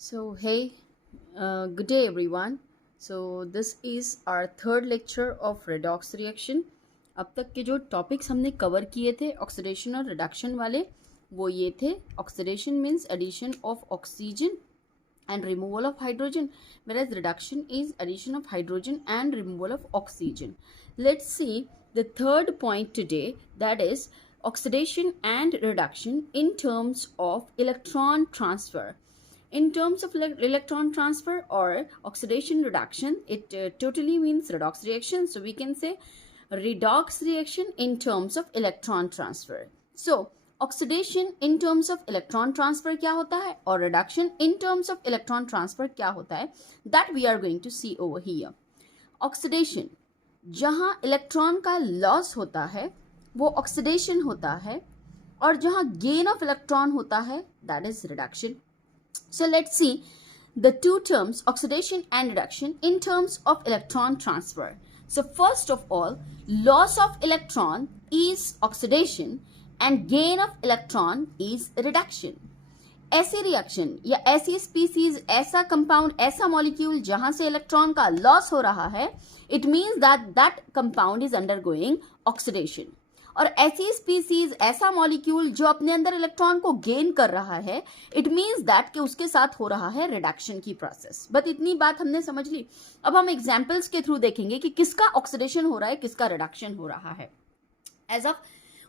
So, hey, good day everyone. So, this is our third lecture of redox reaction. अब तक के जो topics हमने कवर किए थे ऑक्सीडेशन और रिडक्शन वाले वो ये थे. Oxidation means addition of oxygen and removal of hydrogen, whereas reduction is addition of hydrogen and removal of oxygen. Let's see the third point today, that is oxidation and reduction in terms of electron transfer. In terms of electron transfer or oxidation reduction, it totally means redox reaction. So we can say redox reaction in terms of electron transfer. So oxidation in terms of electron transfer क्या होता है और reduction in terms of electron transfer क्या होता है, that we are going to see over here. Oxidation जहां electron का loss होता है वो ऑक्सीडेशन होता है, और जहां गेन ऑफ इलेक्ट्रॉन होता है that is reduction. So let's see the two terms oxidation and reduction in terms of electron transfer. So first of all, loss of electron is oxidation and gain of electron is reduction. ऐसी reaction या ऐसी species, ऐसा compound, ऐसा molecule जहां से electron का loss हो रहा है, it means that compound is undergoing oxidation. और ऐसी स्पीसीज, ऐसा मॉलिक्यूल जो अपने अंदर इलेक्ट्रॉन को गेन कर रहा है, इट मीन्स दैट कि उसके साथ हो रहा है रिडक्शन की प्रोसेस. बट इतनी बात हमने समझ ली. अब हम एग्जाम्पल्स के थ्रू देखेंगे कि किसका ऑक्सीडेशन हो रहा है, किसका रिडक्शन हो रहा है. As of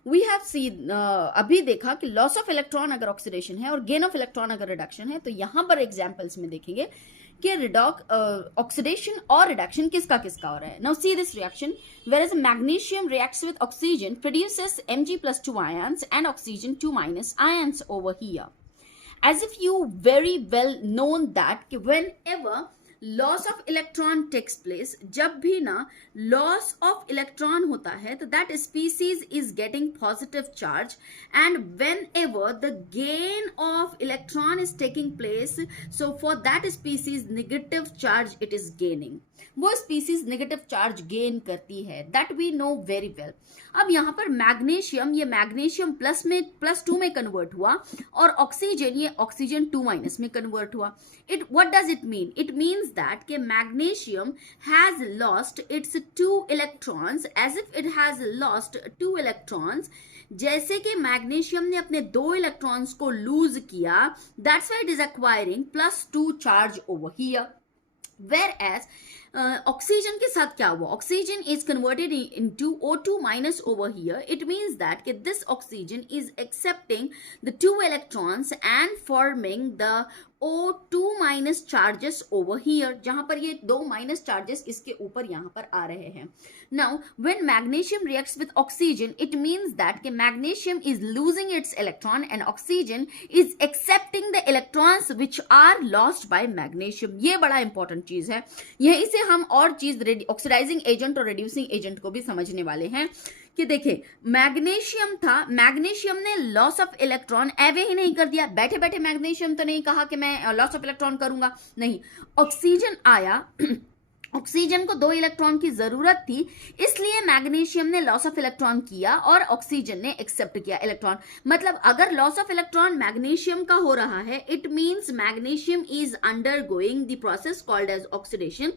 we have seen, अभी देखा कि लॉस ऑफ इलेक्ट्रॉन अगर ऑक्सीडेशन है और गेन ऑफ इलेक्ट्रॉन अगर रिडक्शन है, तो यहां पर एग्जाम्पल्स में देखेंगे कि ऑक्सीडेशन और रिडक्शन किसका किसका हो रहा है. Now see this reaction where is magnesium reacts with oxygen produces Mg+2 ions and oxygen 2- ions over here. As if you very well known that whenever loss of electron takes place, जब भी ना loss of electron होता है तो that species is getting positive charge, and whenever the gain of electron is taking place, so for that species negative charge it is gaining. वो species negative charge gain करती है, that we know very well. अब यहां पर magnesium, ये magnesium +2 में convert हुआ, और ऑक्सीजन, ये ऑक्सीजन 2- में कन्वर्ट हुआ. It what does it mean? It means that कि magnesium has lost its 2 electrons, as if it has lost 2 electrons. जैसे कि मैग्नीशियम ने अपने 2 इलेक्ट्रॉन्स को लूज किया, that's why it is acquiring +2 charge over here. Whereas oxygen के साथ क्या हुआ? Oxygen is converted into O2- over here. It means that this oxygen is accepting the 2 electrons and forming the O2- charges over here, जहां पर ये 2- charges इसके ऊपर यहां पर आ रहे हैं. Now when magnesium reacts with oxygen, it means that magnesium is losing its electron and oxygen is accepting the electrons which are lost by magnesium. ये बड़ा इंपॉर्टेंट चीज है. यहीं से हम और चीज ऑक्सीडाइजिंग एजेंट और रिड्यूसिंग एजेंट को भी समझने वाले हैं. कि देखिए, मैग्नीशियम था, मैग्नीशियम ने लॉस ऑफ इलेक्ट्रॉन एवे ही नहीं कर दिया. बैठे बैठे मैग्नीशियम तो नहीं कहा कि मैं लॉस ऑफ इलेक्ट्रॉन करूंगा, नहीं. ऑक्सीजन आया, ऑक्सीजन को 2 इलेक्ट्रॉन की जरूरत थी, इसलिए मैग्नीशियम ने लॉस ऑफ इलेक्ट्रॉन किया और ऑक्सीजन ने एक्सेप्ट किया इलेक्ट्रॉन. मतलब अगर लॉस ऑफ इलेक्ट्रॉन मैग्नीशियम का हो रहा है, it means magnesium is undergoing the process called as oxidation,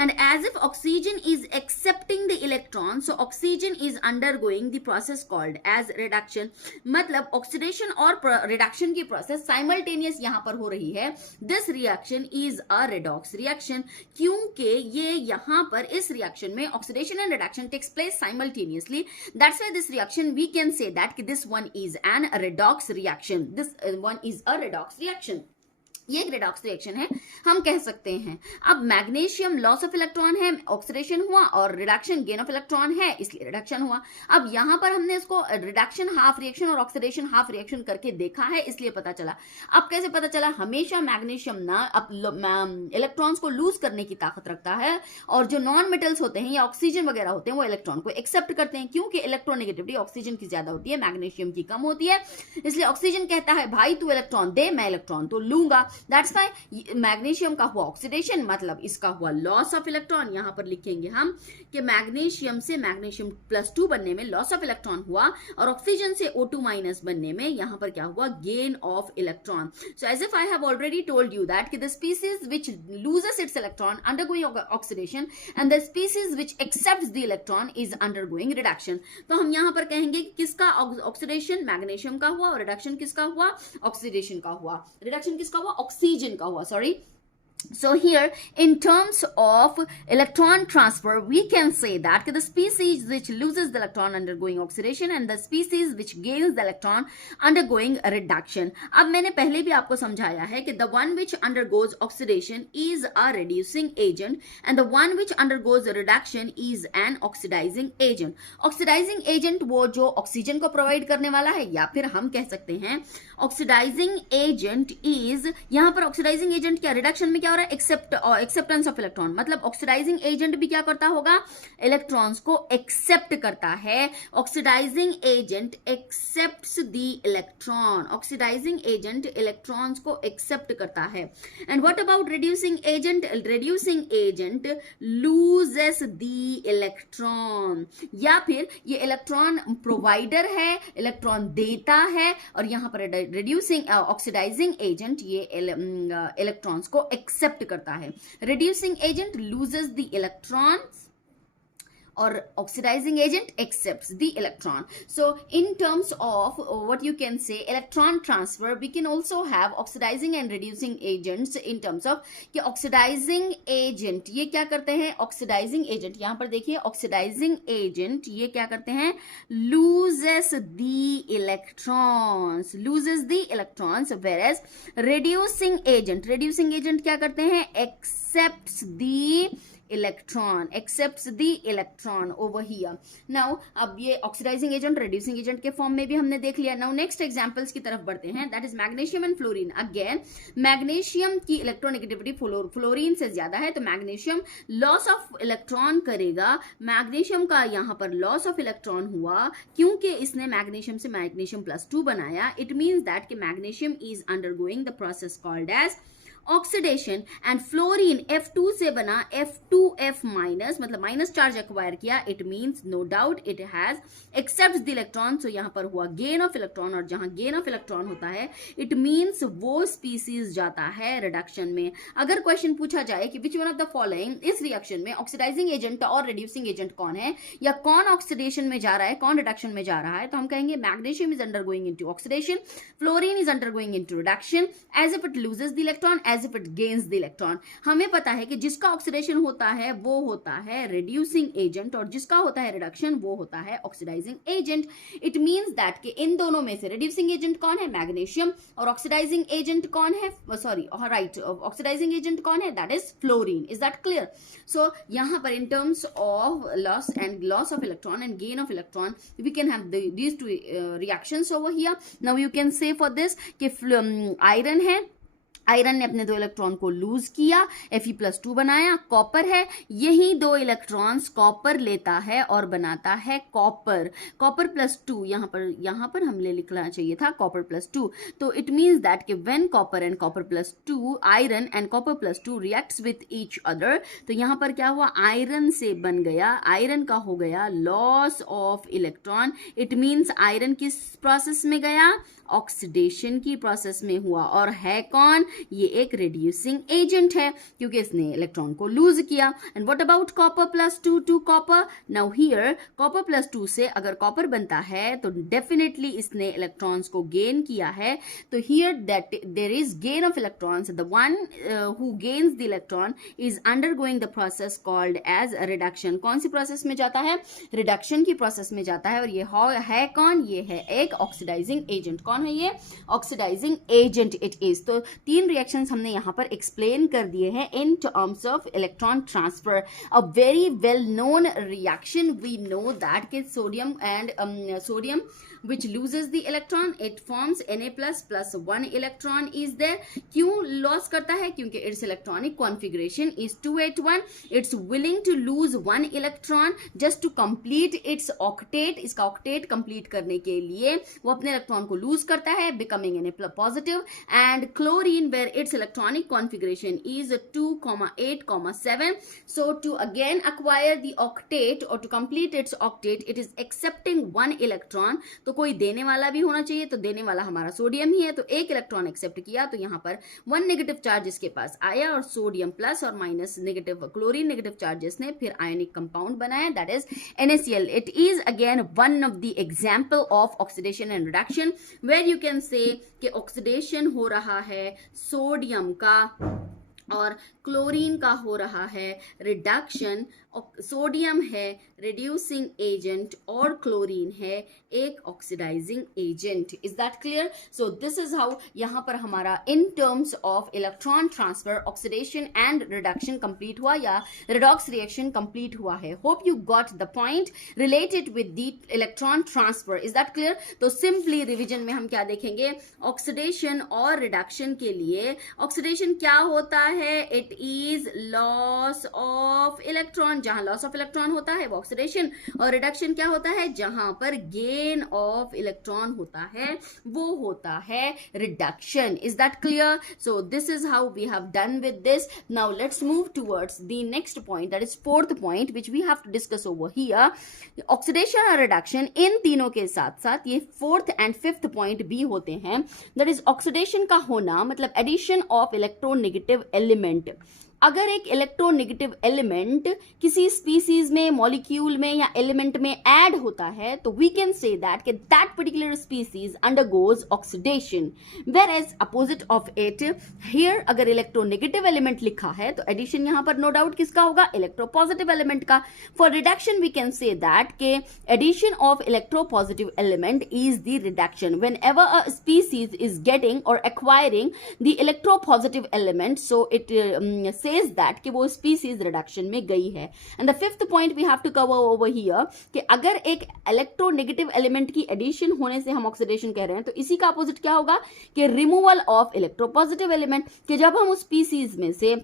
and as if oxygen is accepting the electron, so oxygen is undergoing the process called as reduction. मतलब oxidation और reduction की process simultaneous यहां पर हो रही है. This reaction is a redox reaction, क्योंकि ये यहां पर इस रिएक्शन में oxidation and reduction takes place simultaneously. That's why this reaction we can say that this one is an redox reaction. This one is a redox reaction. ये एक redox reaction है, हम कह सकते हैं. अब मैग्नीशियम लॉस ऑफ इलेक्ट्रॉन है, oxidation हुआ, और रिडक्शन गेन ऑफ इलेक्ट्रॉन है, इसलिए रिडक्शन हुआ. अब यहां पर हमने इसको रिडक्शन हाफ रिएक्शन और ऑक्सीडेशन हाफ रिएक्शन करके देखा है, इसलिए पता चला. अब कैसे पता चला? हमेशा मैग्नीशियम ना इलेक्ट्रॉन्स को लूज करने की ताकत रखता है, और जो नॉन मेटल्स होते हैं या ऑक्सीजन वगैरह होते हैं वो इलेक्ट्रॉन को एक्सेप्ट करते हैं, क्योंकि इलेक्ट्रोनेगेटिविटी ऑक्सीजन की ज्यादा होती है, मैग्नीशियम की कम होती है. इसलिए ऑक्सीजन कहता है भाई तू इलेक्ट्रॉन दे, मैं इलेक्ट्रॉन तो लूंगा. दैट्स वाई मैग्नीशियम का हुआ ऑक्सीडेशन, मतलब इसका हुआ लॉस ऑफ इलेक्ट्रॉन। यहां पर लिखेंगे हम कि मैग्नीशियम से मैग्नीशियम +2 बनने में लॉस ऑफ इलेक्ट्रॉन हुआ, और ऑक्सीजन से O2- बनने में यहां पर क्या हुआ, gain of electron. So as if I have already told you that the species which loses its electron undergoing oxidation and the species which accepts the electron is undergoing reduction. तो हम यहां पर कहेंगे कि किसका ऑक्सीडेशन, मैग्नीशियम का हुआ, और रिडक्शन किसका हुआ, ऑक्सीडेशन का हुआ। रिडक्शन किसका हुआ, ऑक्सीजन का हुआ, sorry. So here, in terms of electron transfer, we can say that the species which loses the electron undergoing oxidation and the species which gains the electron undergoing reduction. अब मैंने पहले भी आपको समझाया है कि the one which undergoes oxidation is a reducing agent and the one which undergoes reduction is an oxidizing agent. Oxidizing agent वो जो ऑक्सीजन को प्रोवाइड करने वाला है, या फिर हम कह सकते हैं ऑक्सीडाइजिंग एजेंट इज, यहां पर ऑक्सीडाइजिंग एजेंट क्या, रिडक्शन में क्या हो रहा है, एक्सेप्टेंस ऑफ इलेक्ट्रॉन, मतलब ऑक्सीडाइजिंग एजेंट भी क्या करता होगा, इलेक्ट्रॉन्स को एक्सेप्ट करता है। Oxidising agent accepts the electron, oxidising agent electrons को एक्सेप्ट करता है। And what about reducing agent, reducing agent loses the electron, या फिर ये इलेक्ट्रॉन प्रोवाइडर है, इलेक्ट्रॉन देता है, और यहां पर रिड्यूसिंग ऑक्सीडाइजिंग एजेंट ये इलेक्ट्रॉन्स को एक्सेप्ट करता है। Reducing agent loses the electrons और oxidizing agent accepts the electron. So in terms of what you can say electron transfer, we can also have oxidizing and reducing agents in terms of कि oxidizing agent ये क्या करते हैं, oxidizing agent यहां पर देखिए oxidizing agent ये क्या करते हैं, loses the electrons, loses the electrons, whereas reducing agent क्या करते हैं, accepts the accepts the electron over here. Now अब ये ऑक्सीडाइजिंग एजेंट, रिड्यूसिंग एजेंट के फॉर्म में भी हमने देख लिया। नाउ नेक्स्ट एग्जांपल्स की तरफ बढ़ते हैं, that is magnesium and fluorine. Again magnesium की इलेक्ट्रोनेगेटिविटी फ्लोरीन से ज्यादा है, तो मैग्नीशियम लॉस ऑफ इलेक्ट्रॉन करेगा। मैग्नीशियम का यहां पर लॉस ऑफ इलेक्ट्रॉन हुआ क्योंकि इसने मैग्नीशियम से मैग्नीशियम +2 बनाया। इट मीन्स दैट कि magnesium is undergoing the process called as oxidation, and fluorine F2 से बना F2F-, मतलब माइनस चार्ज एक्वायर किया। It means no doubt it has accepts the electron, so यहां पर हुआ गेन ऑफ इलेक्ट्रॉन, और जहां गेन ऑफ इलेक्ट्रॉन होता है इट मीन्स वो स्पीसीज जाता है रिडक्शन में। अगर क्वेश्चन पूछा जाए कि which one of the following इस रिएक्शन में ऑक्सीडाइजिंग एजेंट और रिड्यूसिंग एजेंट कौन है, या कौन ऑक्सीडेशन में जा रहा है, कौन रिडक्शन में जा रहा है, तो हम कहेंगे magnesium is undergoing into oxidation, fluorine is undergoing into reduction, as if it loses the electron, as if it gains the electron. हमें पता है कि जिसका ऑक्सीडेशन होता है वो होता है रिड्यूसिंग एजेंट, और जिसका होता है रिडक्शन वो होता है oxidising agent. It means that कि इन दोनों में से रिड्यूसिंग एजेंट कौन है, मैग्नीशियम, और ऑक्सीडाइजिंग एजेंट कौन है, सॉरी राइट, ऑक्सीडाइजिंग एजेंट कौन है, that is fluorine. Is that clear? So यहां पर in terms of loss of electron and gain of electron we can have these two reactions over here. Now you can say for this कि iron है, iron ने अपने 2 electron को lose किया, Fe+2 बनाया। Copper है, यही 2 इलेक्ट्रॉन्स कॉपर लेता है और बनाता है कॉपर, कॉपर +2, यहां पर हमने लिखना चाहिए था कॉपर +2। तो इट मींस दैट कि when copper and copper +2, iron and copper +2 reacts with each other, तो यहां पर क्या हुआ, आयरन से बन गया, आयरन का हो गया loss of electron. It means iron किस प्रोसेस में गया, ऑक्सीडेशन की प्रोसेस में हुआ, और है कौन, ये एक रिड्यूसिंग एजेंट है क्योंकि इसने इलेक्ट्रॉन को लूज किया। And what about copper +2 to copper? Now here copper +2 से अगर कॉपर बनता है तो डेफिनेटली इसने इलेक्ट्रॉन्स को गेन किया है। तो here that there is gain of electrons, the one who gains the electron is undergoing the process called as reduction. कौन सी प्रोसेस में जाता है, रिडक्शन की प्रोसेस में जाता है, और ये है कौन, ये है एक ऑक्सीडाइजिंग एजेंट। कौन है ये, ऑक्सीडाइजिंग एजेंट इट इज। तो 3 रिएक्शंस हमने यहां पर एक्सप्लेन कर दिए हैं in terms of electron transfer. A very well known reaction, we know that कि sodium which loses the electron, it forms Na plus 1 electron is there. क्यों loss करता है? क्योंकि its electronic configuration is 281. It's willing to lose 1 electron just to complete its octet. इसका octet complete करने के लिए वो अपने इलेक्ट्रॉन को लूज करता है, becoming Na positive. And chlorine, where its electronic configuration is 2,8,7. So to again acquire the octet or to complete its octet, it is accepting 1 electron. तो कोई देने वाला भी होना चाहिए, तो देने वाला हमारा सोडियम ही है, तो एक इलेक्ट्रॉन एक्सेप्ट किया, तो यहाँ पर 1 नेगेटिव चार्ज इसके पास आया और सोडियम प्लस और minus negative chlorine negative charges ने फिर आयनिक कंपाउंड बनाया, that is NaCl. It is again one of the example of oxidation and reduction where you can say कि ऑक्सीडेशन हो रहा है सोडियम का और क्लोरीन का हो रहा है रिडक्शन. सोडियम है रिड्यूसिंग एजेंट और क्लोरीन है एक oxidising agent. Is that clear? So this is how यहां पर हमारा in terms of electron transfer oxidation and reduction complete हुआ या रिडॉक्स रिएक्शन कंप्लीट हुआ है. Hope you got the point related with the electron transfer. Is that clear? तो simply revision में हम क्या देखेंगे? ऑक्सीडेशन और रिडक्शन के लिए ऑक्सीडेशन क्या होता है? It is loss of electron. जहां लॉस ऑफ इलेक्ट्रॉन होता है वो ऑक्सीडेशन, और रिडक्शन क्या होता है? जहां पर गेन ऑफ इलेक्ट्रॉन होता है वो होता है reduction. Is that clear? So this is how we have done with this. Now let's move towards the next point, that is fourth point which we have to discuss over here. Oxidation और reduction इन तीनों के साथ साथ ये fourth and fifth point भी होते हैं. दैट इज ऑक्सीडेशन का होना मतलब एडिशन ऑफ इलेक्ट्रोनेगेटिव एलिमेंट. अगर एक इलेक्ट्रोनेगेटिव एलिमेंट किसी स्पीसीज में, मॉलिक्यूल में या एलिमेंट में ऐड होता है तो वी कैन से दैट कि that particular species undergoes oxidation. Whereas opposite of it here अगर इलेक्ट्रोनेगेटिव एलिमेंट लिखा है तो एडिशन यहां पर नो डाउट किसका होगा? इलेक्ट्रोपॉजिटिव एलिमेंट का. For reduction we can say that के addition of electropositive element is the reduction. Whenever a species is getting और acquiring the electropositive element, so it says that कि वो species reduction में गई है. And the fifth point we have to cover over here कि अगर एक electronegative element की addition होने से हम oxidation कह रहे हैं तो इसी का opposite क्या होगा? कि removal of electropositive element. कि जब हम उस species में से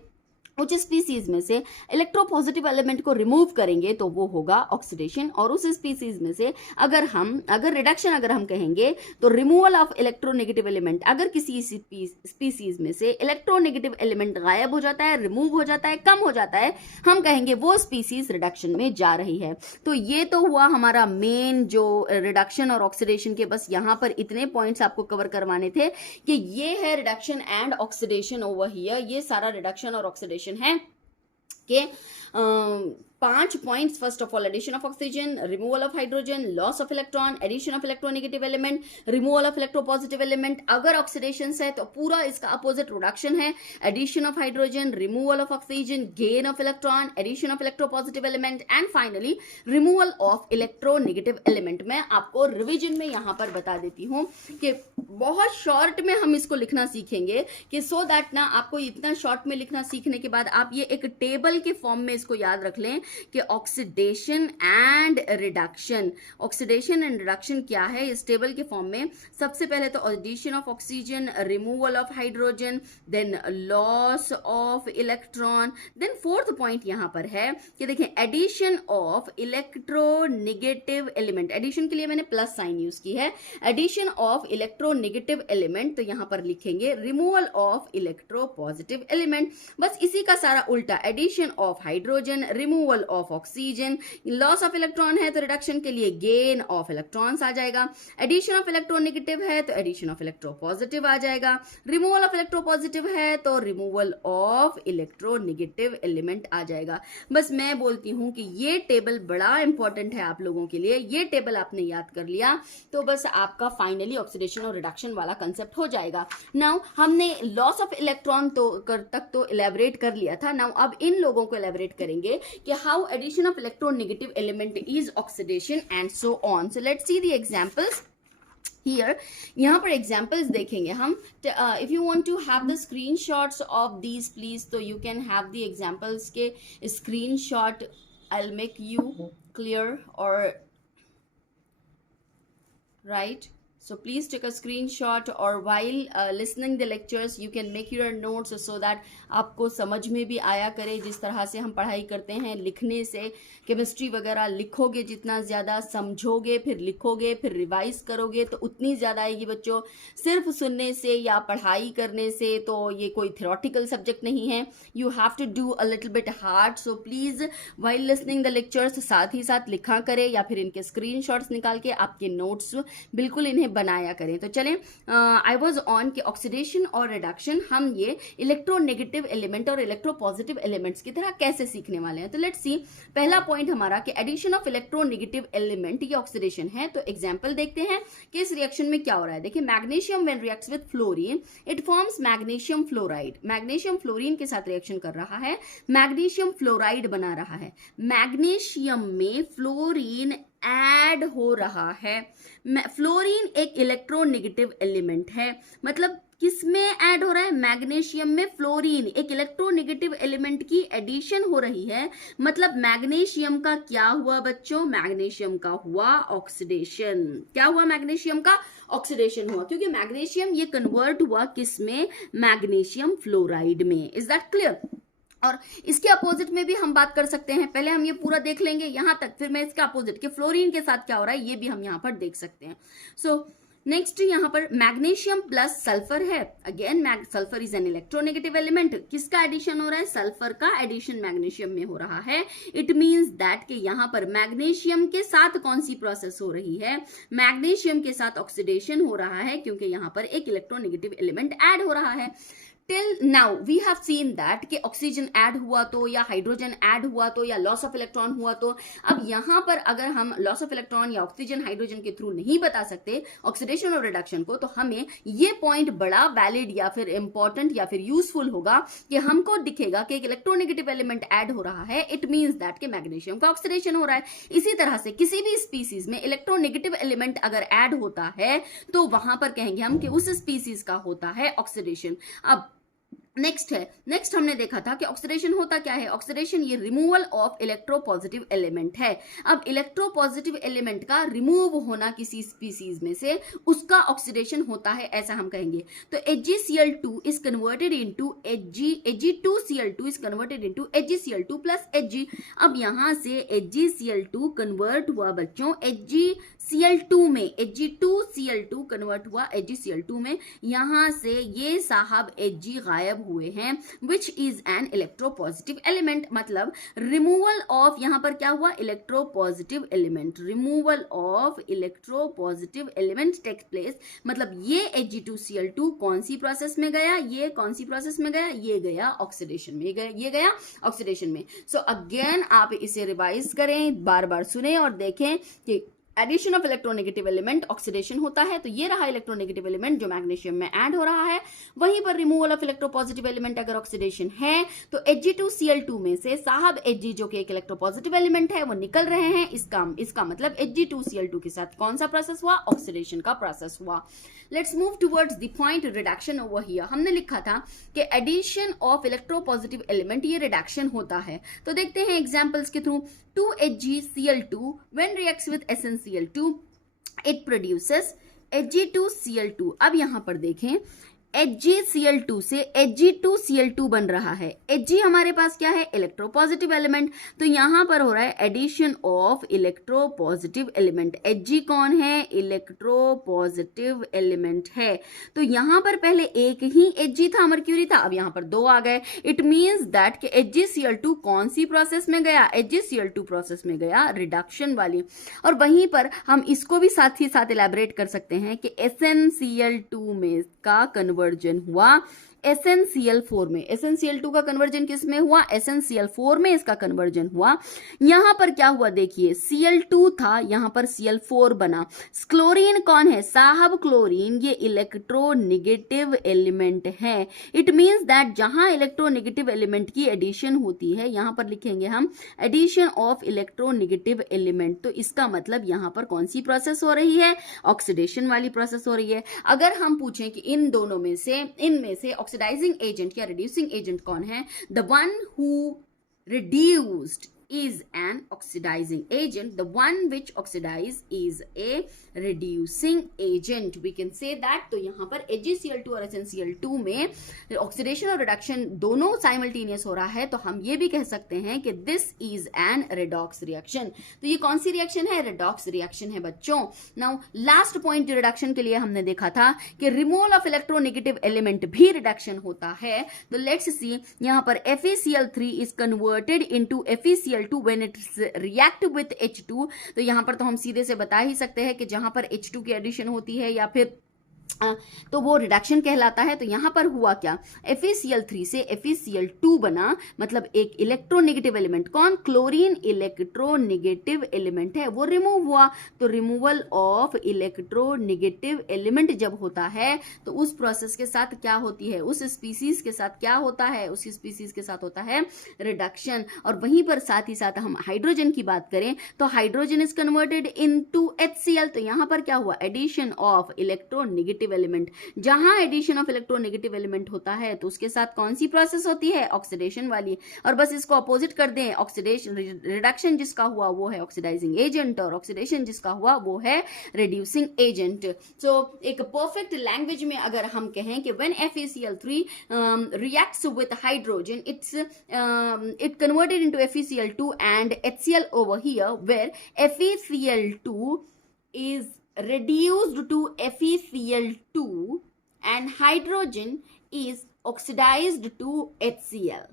कुछ स्पीसीज में से इलेक्ट्रोपॉजिटिव एलिमेंट को रिमूव करेंगे तो वो होगा ऑक्सीडेशन, और उस स्पीसीज में से अगर रिडक्शन अगर हम कहेंगे तो रिमूवल ऑफ इलेक्ट्रोनेगेटिव एलिमेंट. अगर किसी स्पीसीज में से इलेक्ट्रोनेगेटिव एलिमेंट गायब हो जाता है, रिमूव हो जाता है, कम हो जाता है, हम कहेंगे वो स्पीसीज रिडक्शन में जा रही है. तो ये तो हुआ हमारा मेन जो रिडक्शन और ऑक्सीडेशन के, बस यहां पर इतने पॉइंट्स आपको कवर करवाने थे कि ये है reduction and oxidation over here. ये सारा रिडक्शन और ऑक्सीडेशन है कि 5 points. First of all, addition of oxygen, removal of hydrogen, loss of electron, addition of electronegative element, removal of electropositive element. अगर oxidation है तो पूरा इसका opposite reduction है. Addition of hydrogen, removal of oxygen, gain of electron, addition of electropositive element, and finally removal of electronegative element. मैं आपको revision में यहाँ पर बता देती हूँ कि बहुत शॉर्ट में हम इसको लिखना सीखेंगे कि so that ना आपको इतना शॉर्ट में लिखना सीखने के बाद आप ये एक टेबल के फॉर्म में इसको याद रख लें कि oxidation and reduction. Oxidation and reduction क्या है इस टेबल के फॉर्म में? सबसे पहले तो addition of oxygen, removal of hydrogen, then loss of electron, then fourth point यहां पर है कि देखें addition of electronegative element. Addition के लिए मैंने प्लस साइन यूज की है. एडिशन ऑफ इलेक्ट्रोनेगेटिव एलिमेंट तो यहां पर लिखेंगे रिमूवल ऑफ इलेक्ट्रोपॉजिटिव एलिमेंट. बस इसी का सारा उल्टा, addition of hydrogen, removal of oxygen, loss of electron है तो रिडक्शन के लिए गेन ऑफ इलेक्ट्रॉन्स आ जाएगा. एडिशन ऑफ इलेक्ट्रोनेगेटिव है तो एडिशन ऑफ इलेक्ट्रोपॉजिटिव आ जाएगा. रिमूवल ऑफ इलेक्ट्रोपॉजिटिव है तो रिमूवल ऑफ इलेक्ट्रोनेगेटिव एलिमेंट आ जाएगा. बस मैं बोलती हूं कि ये टेबल बड़ा इंपॉर्टेंट है आप लोगों के लिए. ये टेबल आपने याद कर लिया तो बस आपका फाइनली ऑक्सीडेशन और रिडक्शन वाला कंसेप्ट हो जाएगा. नाउ हमने लॉस ऑफ इलेक्ट्रॉन तक तो इलेबरेट कर लिया था. नाउ अब इन लोगों को इलेबरेट करेंगे कि how addition of electronegative element is oxidation and so on. So let's see the examples here. यहाँ पर examples देखेंगे हम. If you want to have the screenshots of these please, so you can have the examples के screenshot. I'll make you clear or right? So please take a screenshot, or while listening the lectures you can make your notes so that आपको समझ में भी आया करे। जिस तरह से हम पढ़ाई करते हैं लिखने से, केमिस्ट्री वगैरह लिखोगे जितना ज़्यादा, समझोगे फिर लिखोगे फिर रिवाइज करोगे तो उतनी ज़्यादा आएगी बच्चों। सिर्फ सुनने से या पढ़ाई करने से तो ये कोई थ्योरेटिकल सब्जेक्ट नहीं है। You have to do a little bit hard. So please while listening the lectures साथ ही साथ लिखा करें या फिर इनके स्क्रीनशॉट्स निकाल के आपके नोट्स बिल्कुल इन्हें बनाया करें। तो चलें, आई वॉज ऑन के ऑक्सीडेशन और रिडक्शन हम ये इलेक्ट्रोनेगेटिव एलिमेंट और इलेक्ट्रोपॉजिटिव एलिमेंट्स की तरह कैसे सीखने वाले हैं। तो लेट्स सी, पहला पॉइंट हमारा कि एडिशन ऑफ इलेक्ट्रोनेगेटिव एलिमेंट ये ऑक्सीडेशन है। तो एग्जांपल देखते हैं कि इस रिएक्शन में क्या हो रहा है। देखिए, magnesium when reacts with fluorine it forms magnesium fluoride. Magnesium fluorine के साथ रिएक्शन कर रहा है, मैग्नीशियम फ्लोराइड बना रहा है। मैग्नीशियम में फ्लोरीन ऐड हो रहा है। फ्लोरीन एक इलेक्ट्रोनेगेटिव एलिमेंट है, मतलब किसमें ऐड हो रहा है? मैग्नीशियम में फ्लोरीन एक इलेक्ट्रोनेगेटिव एलिमेंट की एडिशन हो रही है। मतलब मैग्नीशियम का क्या हुआ बच्चों? मैग्नीशियम का हुआ ऑक्सीडेशन। क्या हुआ? मैग्नीशियम का ऑक्सीडेशन हुआ, क्योंकि मैग्नीशियम ये कन्वर्ट हुआ किसमें? मैग्नीशियम फ्लोराइड में। Is that clear? और इसके अपोजिट में भी हम बात कर सकते हैं। पहले हम ये पूरा देख लेंगे यहां तक, फिर मैं इसका अपोजिट कि फ्लोरीन के साथ क्या हो रहा है ये भी हम यहां पर देख सकते हैं। सो नेक्स्ट यहां पर मैग्नीशियम प्लस सल्फर है। Again sulphur is an electronegative element. किसका एडिशन हो रहा है? सल्फर का एडिशन मैग्नीशियम में हो रहा है। इट मींस दैट कि यहां पर मैग्नीशियम के साथ कौन सी प्रोसेस हो रही है? मैग्नीशियम के साथ ऑक्सीडेशन हो रहा है, क्योंकि यहां पर एक इलेक्ट्रोनेगेटिव एलिमेंट ऐड हो रहा है। Till now we have seen that कि ऑक्सीजन ऐड हुआ तो या हाइड्रोजन ऐड हुआ तो या लॉस ऑफ इलेक्ट्रॉन हुआ तो। अब यहां पर अगर हम लॉस ऑफ इलेक्ट्रॉन या ऑक्सीजन हाइड्रोजन के थ्रू नहीं बता सकते ऑक्सीडेशन और रिडक्शन को, तो हमें ये पॉइंट बड़ा वैलिड या फिर इंपॉर्टेंट या फिर यूजफुल होगा कि हमको दिखेगा कि एक इलेक्ट्रोनेगेटिव एलिमेंट ऐड हो रहा है। इट मीन्स दैट कि मैग्नीशियम का ऑक्सीडेशन हो रहा है। इसी तरह से किसी भी स्पीसीज में इलेक्ट्रोनेगेटिव एलिमेंट अगर ऐड होता है तो वहां पर कहेंगे हम कि उस स्पीसीज का होता है ऑक्सीडेशन। अब नेक्स्ट हमने देखा था कि ऑक्सीडेशन होता क्या है? ऑक्सीडेशन ये रिमूवल ऑफ इलेक्ट्रोपॉजिटिव एलिमेंट है। अब इलेक्ट्रोपॉजिटिव एलिमेंट का रिमूव होना किसी स्पीसीज में से, उसका ऑक्सीडेशन होता है, ऐसा हम कहेंगे। तो HgCl2 is converted into Ag2Cl2 is converted into HgCl2 plus Hg। अब यहां से HgCl2 कन्वर्ट हुआ बच्चों HgCl2 में, Hg2Cl2 कन्वर्ट हुआ HgCl2 में। यहां से ये साहब Hg गायब हुए हैं, which is an electropositive element. मतलब रिमूवल ऑफ, यहां पर क्या हुआ? Electropositive element. Removal of electropositive element takes place. मतलब ये Hg2Cl2 कौन सी प्रोसेस में गया? ये कौन सी प्रोसेस में गया? ये गया ऑक्सीडेशन में, ये गया ऑक्सीडेशन में। सो अगेन आप इसे रिवाइज करें, बार बार सुने और देखें कि addition of electronegative element oxidation होता है। तो ये रहा इलेक्ट्रोनेगेटिव एलिमेंट जो मैग्नीशियम में ऐड हो रहा है। वहीं पर रिमूवल ऑफ इलेक्ट्रोपॉजिटिव एलिमेंट अगर ऑक्सीडेशन है तो Hg2Cl2 में से साहब Hg जो कि एक इलेक्ट्रोपॉजिटिव एलिमेंट है वो निकल रहे हैं। इसका मतलब Hg2Cl2 के साथ कौन सा प्रोसेस हुआ? ऑक्सीडेशन का प्रोसेस हुआ। Let's move towards the point reduction over here. हमने लिखा था कि एडिशन ऑफ इलेक्ट्रोपॉजिटिव एलिमेंट ये रिडक्शन होता है। तो देखते हैं एग्जांपल्स के through. 2HgCl2 when reacts with SnCl2 it produces Hg2Cl2। अब यहां पर देखें HgCl2 से Hg2Cl2 बन रहा है। Hg हमारे पास क्या है? Electropositive element. तो यहां पर हो रहा है addition of electropositive element. Hg कौन है? इलेक्ट्रोपॉजिटिव एलिमेंट है। तो यहां पर पहले एक ही Hg था, मर्क्यूरी था, अब यहां पर दो आ गए। इट मींस दैट कि HgCl2 कौन सी प्रोसेस में गया? HgCl2 प्रोसेस में गया, रिडक्शन वाली। और वहीं पर हम इसको भी साथ ही साथ इलैबोरेट कर सकते हैं कि SnCl2 में का कन्वर्जन हुआ SnCl4 में। SnCl2 का कन्वर्जन किस में हुआ? SnCl4 में इसका कन्वर्जन हुआ। यहां पर क्या हुआ देखिए, Cl2 था, यहां पर Cl4 बना। क्लोरीन कौन है? साहब क्लोरीन ये इलेक्ट्रोनेगेटिव एलिमेंट है। इट मींस दैट जहां इलेक्ट्रोनेगेटिव एलिमेंट की एडिशन होती है, यहां पर लिखेंगे हम एडिशन ऑफ इलेक्ट्रोनेगेटिव एलिमेंट। तो इसका मतलब यहां पर कौन सी प्रोसेस हो रही है? ऑक्सीडेशन वाली प्रोसेस हो रही है। अगर हम पूछें कि इन दोनों में से, इनमें से ऑक्सीडाइजिंग एजेंट या रिड्यूसिंग एजेंट कौन है? The one who reduced is an oxidizing agent. The one which oxidize is a reducing agent. We can say that. तो यहाँ पर AgCl2 और HNCl2 में ऑक्सीडेशन और रिडक्शन दोनों साइमल्टेनियस हो रहा है, तो हम ये भी कह सकते हैं कि this is an redox reaction. तो ये कौन सी रिएक्शन है? रेडॉक्स रिएक्शन है बच्चों. नाउ लास्ट पॉइंट रिडक्शन के लिए हमने देखा था कि रिमूवल ऑफ इलेक्ट्रोनेगेटिव एलिमेंट भी रिडक्शन होता है. तो लेट्स सी, यहाँ पर FeCl3 is converted into FeCl2 when it react with H2. तो यहाँ पर तो हम सीधे से बता ही सकते हैं कि जहां पर H2 की एडिशन होती है या फिर तो वो रिडक्शन कहलाता है. तो यहां पर हुआ क्या? FeCl3 से FeCl2 बना, मतलब एक इलेक्ट्रोनेगेटिव एलिमेंट. कौन? क्लोरीन इलेक्ट्रोनेगेटिव एलिमेंट है, वो रिमूव हुआ. तो रिमूवल ऑफ इलेक्ट्रोनेगेटिव एलिमेंट जब होता है तो उस प्रोसेस के साथ क्या होती है? उस स्पीसीज के साथ क्या होता है? उस स्पीसीज के साथ होता है रिडक्शन. और वहीं पर साथ ही साथ हम हाइड्रोजन की बात करें तो hydrogen is converted into HCl. तो यहां पर क्या हुआ? Addition of electronegative element. जहां एडिशन ऑफ इलेक्ट्रोनेगेटिव एलिमेंट होता है तो उसके साथ कौन सी प्रोसेस होती है? ऑक्सीडेशन वाली. और बस इसको अपोजिट कर दें, ऑक्सीडेशन रिडक्शन जिसका हुआ वो है ऑक्सीडाइजिंग एजेंट और ऑक्सीडेशन जिसका हुआ वो है रिड्यूसिंग एजेंट. सो एक परफेक्ट लैंग्वेज में अगर हम कहें कि when FeCl3 reacts with hydrogen, it converted into FeCl2 and HCl over here, where FeCl2 is reduced to FeCl2 and hydrogen is oxidized to HCl.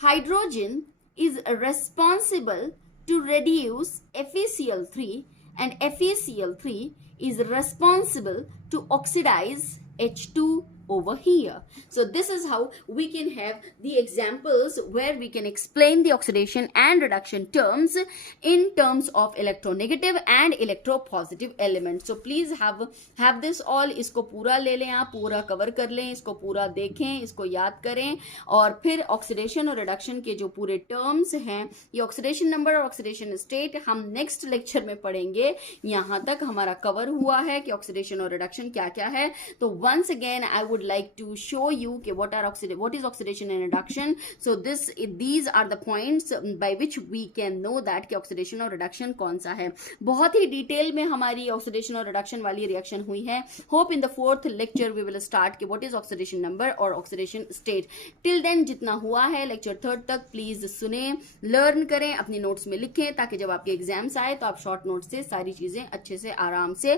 Hydrogen is responsible to reduce FeCl3 and FeCl3 is responsible to oxidize H2 over here. So this is how we can have the examples where we can explain the oxidation and reduction terms in terms of electronegative and electropositive elements. So please have this all. इसको पूरा ले लें, आप पूरा cover कर लें, इसको पूरा देखें, इसको याद करें. और फिर ऑक्सीडेशन और रिडक्शन के जो पूरे टर्म्स हैं, ये ऑक्सीडेशन नंबर और ऑक्सीडेशन स्टेट हम नेक्स्ट लेक्चर में पढ़ेंगे. यहाँ तक हमारा कवर हुआ है कि ऑक्सीडेशन और रिडक्शन क्या क्या है. तो once again I would like to show you what is oxidation and reduction. So these are the points by which we can know that कि oxidation और reduction कौन सा है. बहुत ही डिटेल में हमारी oxidation और reduction वाली रिएक्शन हुई है. Hope in the fourth lecture we will start कि what is oxidation number और oxidation state. Till then जितना हुआ है lecture third तक प्लीज सुने, लर्न करें, अपनी नोट्स में लिखें, ताकि जब आपके एग्जाम्स आए तो आप शॉर्ट नोट से सारी चीजें अच्छे से आराम से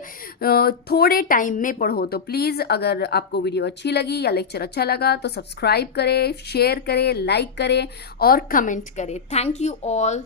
थोड़े टाइम में पढ़ो. तो प्लीज अगर आपको वीडियो अच्छी लगी या लेक्चर अच्छा लगा तो सब्सक्राइब करें, शेयर करें, लाइक करें और कमेंट करें. Thank you all.